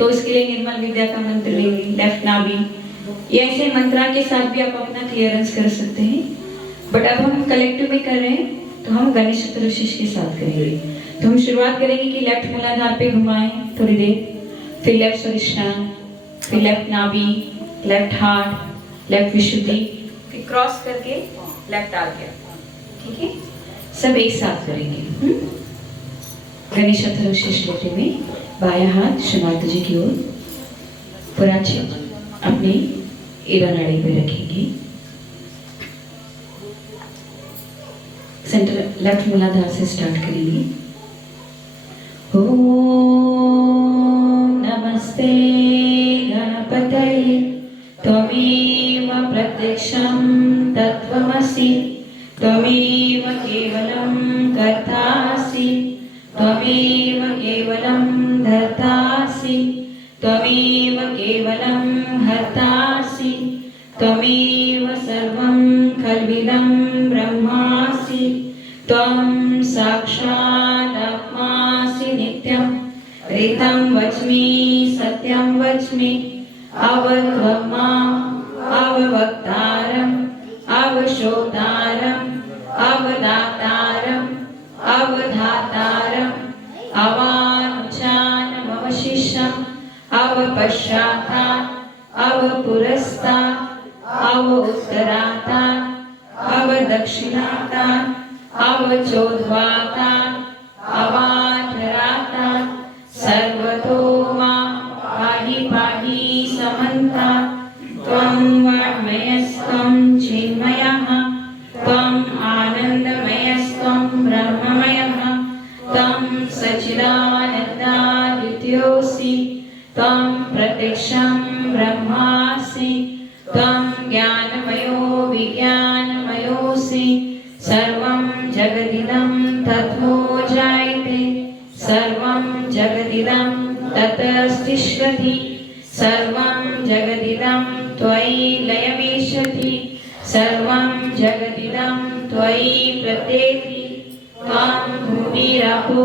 तो इसके लिए निर्मल विद्या का मंत्र लेंगे, लेफ्ट नाभि। ये ऐसे मंत्रा के साथ भी आप अपना क्लियरेंस कर सकते हैं, बट अब हम कलेक्टिव में कर रहे हैं तो हम गणेश चतुर्दशी के साथ करेंगे। तो हम शुरुआत करेंगे कि लेफ्ट मूलाधार पे घुमाएं थोड़ी देर, फिर लेफ्ट स्वादिष्ठान, फिर लेफ्ट नाभि, लेफ्ट हार्ट, लेफ्ट विशुद्धि, फिर क्रॉस करके लेफ्ट आज्ञा। ठीक है, सब एक साथ करेंगे। गणेश चतुर्दशी लेते हुए बायां हाथ श्रीमाता जी की ओर, पुराचित अपने ईरा नाड़ी पे रखेंगे। सेंटर लेफ्ट मूलाधार से स्टार्ट करेंगे। ओम नमस्ते गणपतये त्वमेव प्रत्यक्षं तत्त्वमसि त्वमेव केवलं कर्तासि त्वमेव केवलं धर्तासि त्वमेव केवलं हर्तासि त्वमेव सर्वं खल्विदं ब्रह्मासि त्वं साक्षादात्मासि नित्यं ऋतं वच्मि सत्यं वच्मि अवत्वमाम् अववक्तारम् अवशोतारम् अवदातारम् अवधातारम् अवाञ्छानमवशिष्यम् अवपश्चातात् अवपुरस्तात् अवोत्तरातात् अवदक्षिणातात् अवचोद्वातात् अवाधरातात् सर्वतो मां पाहि पाहि समन्तात् त्वं वाङ्मयस्त्वं चिन्मयः त्वं आनन्दमयस्त्वं ब्रह्ममयः त्वं सच्चिदानन्दादित्योऽसि त्वं प्रत्यक्षं ब्रह्मासि त्वं ज्ञानमयो विज्ञानमयोऽसि सर्वं जगदिदं ततो जायते सर्वं जगदिदं ततस्तिष्ठति सर्वं जगदिदं त्वयि लयमेष्यति सर्वं जगदिदं त्वयि प्रत्येति त्वं भूमिरपो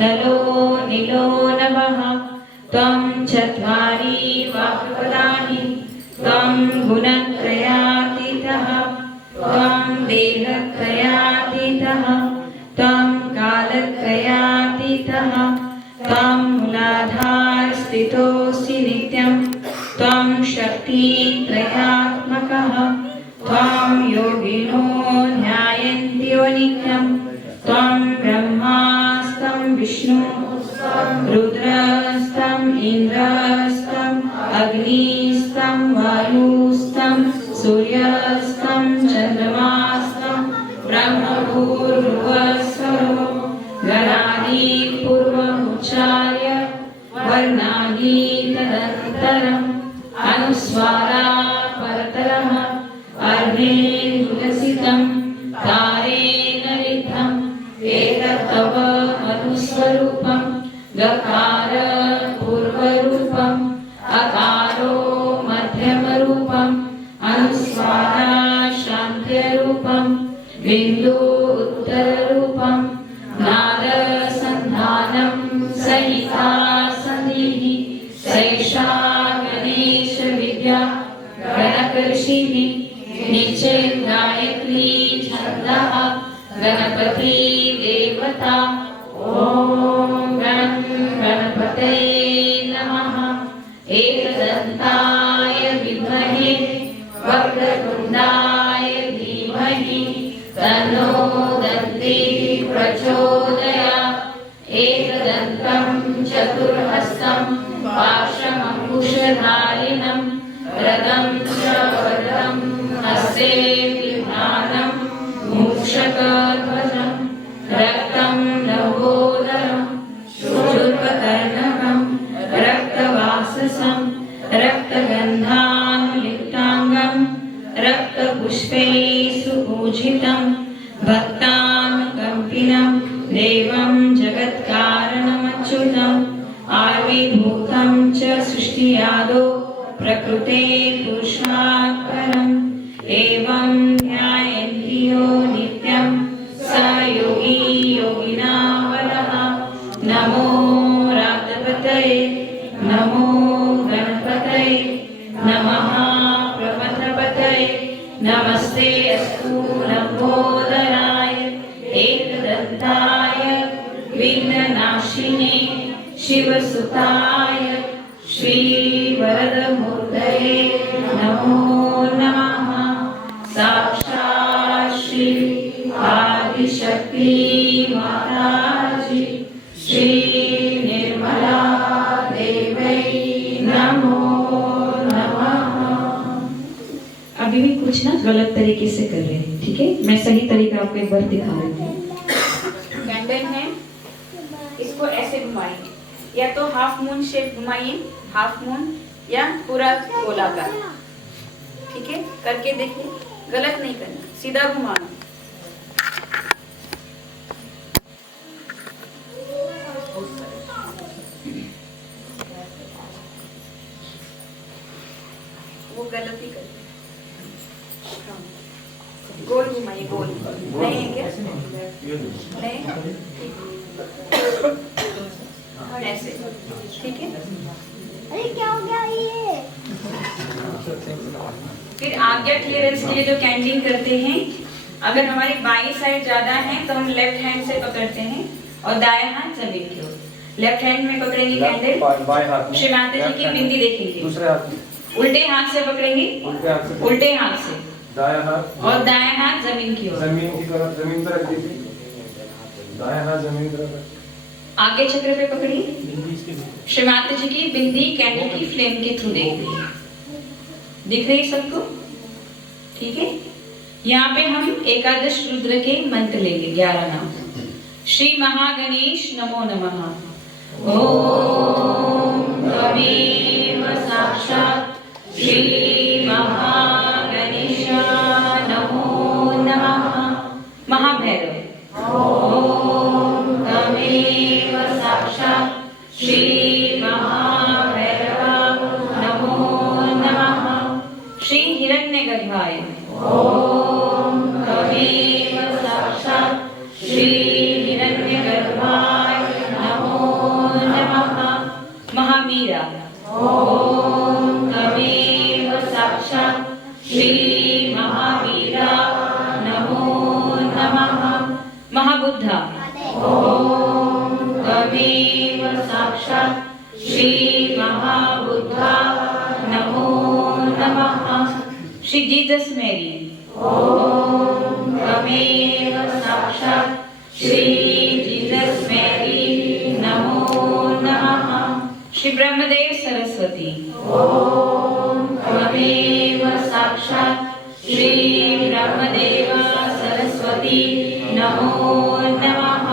नलो नीलो नभः त्वं चत्वारि वाक्पदानि त्वं गुणत्रयातीतः त्वं देहत्रयातीतः त्वं कालत्रयातीतः त्वं मूलाधारस्थितोऽसि नित्यं त्वं शक्तित्रयात्मकः त्वं योगिनो ध्यायन्ति नित्यं त्वं ब्रह्मास्तं विष्णु रुद्रस्तं इन्द्रस्तं अग्निस्तं वायुस्तं सूर्यस्तं चन्द्रमास्तं ब्रह्मभूर्भुवस्वरो गणादिपूर्वमुच्चार्य वर्णादि तदनन्तरम् अनुस्वारा परतरः अर्धेन्दुलसितं तारेण लिखितम् एतत्तव मधुस्वरूपं गकार पूर्वरूपम् अकारो मध्यमरूपम् अनुस्वारा शान्त्यरूपम् बिन्दु उत्तररूपम् नादसन्धानं सहिता सन्धिः सैषा गणेश विद्या गणकर्षिः निश्चय गायत्री छन्दः गणपति देवता ॐ गणपतये नमः एकदन्ताय विद्महे वक्रतुण्डाय धीमहि तन्नो दन्तिः प्रचोदयात् एकदन्तं चतुर्हस्तं पाशमङ्कुशधारिणं रदं च वरदं हस्ते बिभ्राणं मूषकध्वजं रक्तं लम्बोदरं शूर्पकर्णकं रक्तवाससं रक्तगन्धानुलिप्ताङ्गं रक्तपुष्पैः सुपूजितं भक्तानुकम्पिनं देवं जगत्कारणमच्युतम् आविर्भूतं च सृष्टियादौ प्रकृते पुरुषात् परम् एवं ध्यायन्ति यो नित्यं स योगी योगिनावरः नमो रातपतये नमो गणपतये नमः प्रमथपतये नमस्ते अस्तु लंबोदराय एकदन्ताय विघ्ननाशिने शिवसुताय श्रीवरदमूर्तये नमो नमः। साक्षात् श्री आदिशक्ति माताजी श्री निर्मला देवी नमो नमः। अभी भी कुछ ना गलत तरीके से कर रहे हैं, ठीक है? मैं सही तरीका आपको एक बार दिखा रही हूँ। कैंडल है, इसको ऐसे घुमाइए, या तो हाफ मून शेप घुमाइए, हाफ मून या पूरा गोलाकार, ठीक है? करके देखिए, गलत नहीं करना, सीधा घुमाना। वो गलत ही कर, गोल घुमाइए, गोल नहीं है क्या? नहीं, ऐसे, ठीक है? अरे क्या हो गया ये? फिर आज्ञा क्लियरेंस के लिए जो कैंडिंग करते हैं, अगर हमारी बाईं साइड ज्यादा है तो हम लेफ्ट हैंड से पकड़ते हैं और दाएं हाथ जमीन की ओर। लेफ्ट हैंड में पकड़ेंगे कैंडल, श्री माता जी की बिंदी देखेंगे। दूसरे हाथ में उल्टे हाथ से पकड़ेंगे, उल्टे हाथ से, दायां हाथ और दाएं हाथ जमीन की ओर, जमीन की तरफ, जमीन पर रख दीजिए। दायां हाथ जमीन की तरफ। आगे चक्र पे पकड़िए, श्री माता जी की बिंदी कैंडल की फ्लेम के थ्रू देख रही है, दिख रही है सबको, ठीक है? यहाँ पे हम एकादश रुद्र के मंत्र लेंगे, 11 नाम। श्री महागणेश नमो नमः। ओम त्वमेव साक्षात् श्री महागणेश नमो नमः। महाभैरव। ओम त्वमेव साक्षात् श्री महाभैरव नमो नमः। श्री हिरण्यगर्भाय। ओम त्वमेव साक्षात् श्री हिरण्यगर्भाय नमो नमः। महावीरा। ओम त्वमेव साक्षात् श्री महावीरा नमो नमः। महाबुद्धा। ओम त्वमेव साक्षात् श्री महाबुद्धा नमो नमः। Shri Jesus Mary. ओम त्वमेव साक्षात् श्री जीसस मैरी नमो नमः। श्री ब्रह्मदेव सरस्वती। ओम त्वमेव साक्षात् श्री ब्रह्मदेव सरस्वती नमो नमः।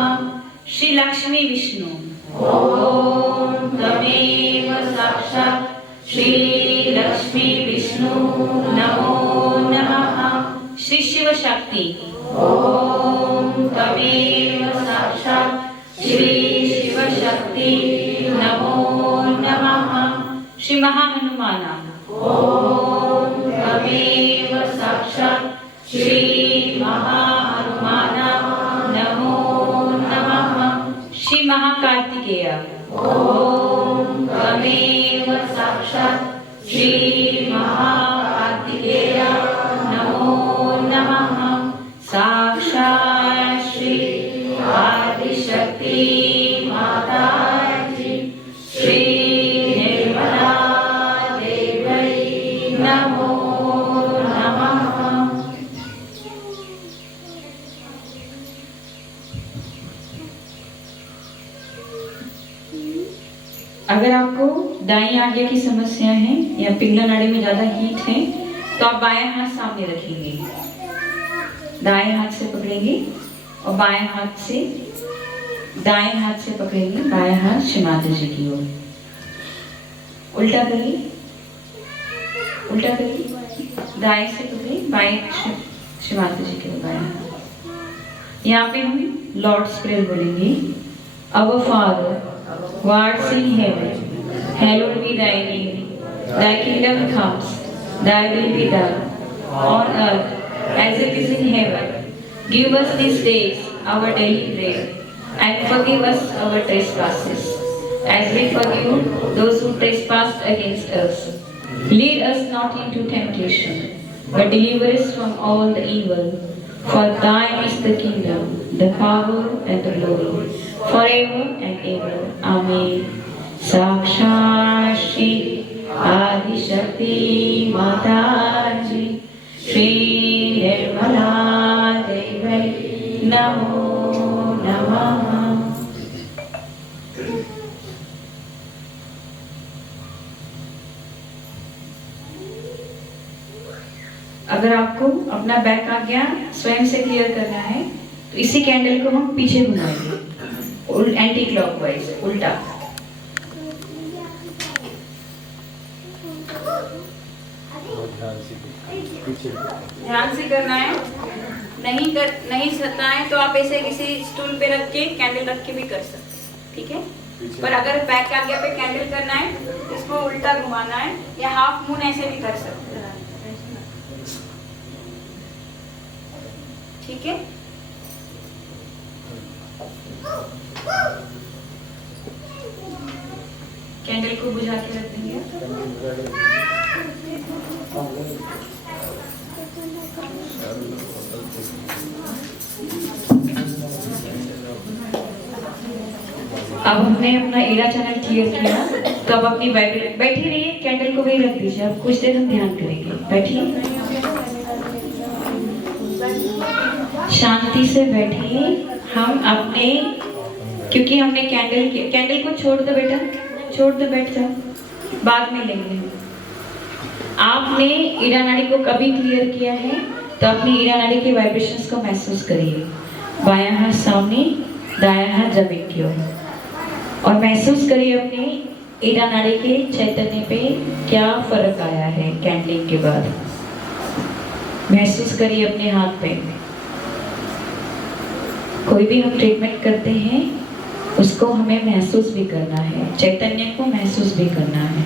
श्री लक्ष्मी विष्णु। ओम त्वमेव साक्षात् श्री लक्ष्मी विष्णु नमो नमः। श्री शिव शक्ति। ओम त्वमेव साक्षात् श्री शिव शक्ति नमो नमः। श्री महाहनुमाना। ओम त्वमेव साक्षात् श्री महाहनुमाना नमो नमः। श्री महाकार्तिकेय। ओम त्वमेव साक्षात् श्री महाकार्तिकेय नमो नमः। साक्षात् श्री आदिशक्ति माताजी श्री निर्मला देवी नमो नमः। अगर आपको दाईं आज्ञा की समस्या है या पिंगला नाड़ी में ज्यादा हीट है तो आप बाएं हाथ सामने रखेंगे, दाएं हाथ से पकड़ेंगे और बाएं हाथ से दाएं हाथ से पकड़ेंगे, बाएं हाथ श्री माता जी की ओर। उल्टा करिए, उल्टा करिए, दाएं से पकड़िए, बाएं श्री माता जी की ओर बाएं हाथ। यहाँ पे हम लॉर्ड्स प्रेयर बोलेंगे। Our Father, who art in heaven, hallowed be thy name. Thy kingdom comes, thy will be done, on earth as it is in heaven. Give us this day our daily bread, and forgive us our trespasses, as we forgive those who trespass against us. Lead us not into temptation, but deliver us from all the evil. For thine is the kingdom, the power and the glory, forever and ever. Amen. साक्षात् श्री आदिशक्ति माता जी श्री निर्मला देवी नमो नमः। अगर आपको अपना back आ गया स्वयं से clear करना है तो इसी कैंडल को हम पीछे घुमाएंगे एंटी क्लॉकवाइज, उल्टा। ध्यान से करना है। नहीं सकता है तो आप ऐसे किसी स्टूल पे रख के कैंडल रख के भी कर सकते हैं, ठीक है। पर अगर बैक आगे पे कैंडल करना है तो इसको उल्टा घुमाना है, या हाफ मून ऐसे भी कर सकते हैं, ठीक है। कैंडल को बुझा के रख देंगे। अब हमने अपना एरा चैनल क्लियर किया, तो अब अपनी बैठी रहिए, कैंडल को वही रख दीजिए। अब कुछ देर हम ध्यान करेंगे, बैठिए, शांति से बैठिए। हम अपने, क्योंकि हमने कैंडल को छोड़ दो बेटा, छोड़ दो, बैठ जाओ, बाद में लेंगे। आपने ईरा नाड़ी को कभी क्लियर किया है तो अपनी ईरा नाड़ी के वाइब्रेशंस को महसूस करिए। बायां हाथ सामने, दायां हाथ जमीन की ओर, और महसूस करिए अपने ईरा नाड़ी के चैतन्य पे क्या फर्क आया है कैंडलिंग के बाद। महसूस करिए अपने हाथ पे। कोई भी हम ट्रीटमेंट करते हैं उसको हमें महसूस भी करना है, चैतन्य को महसूस भी करना है।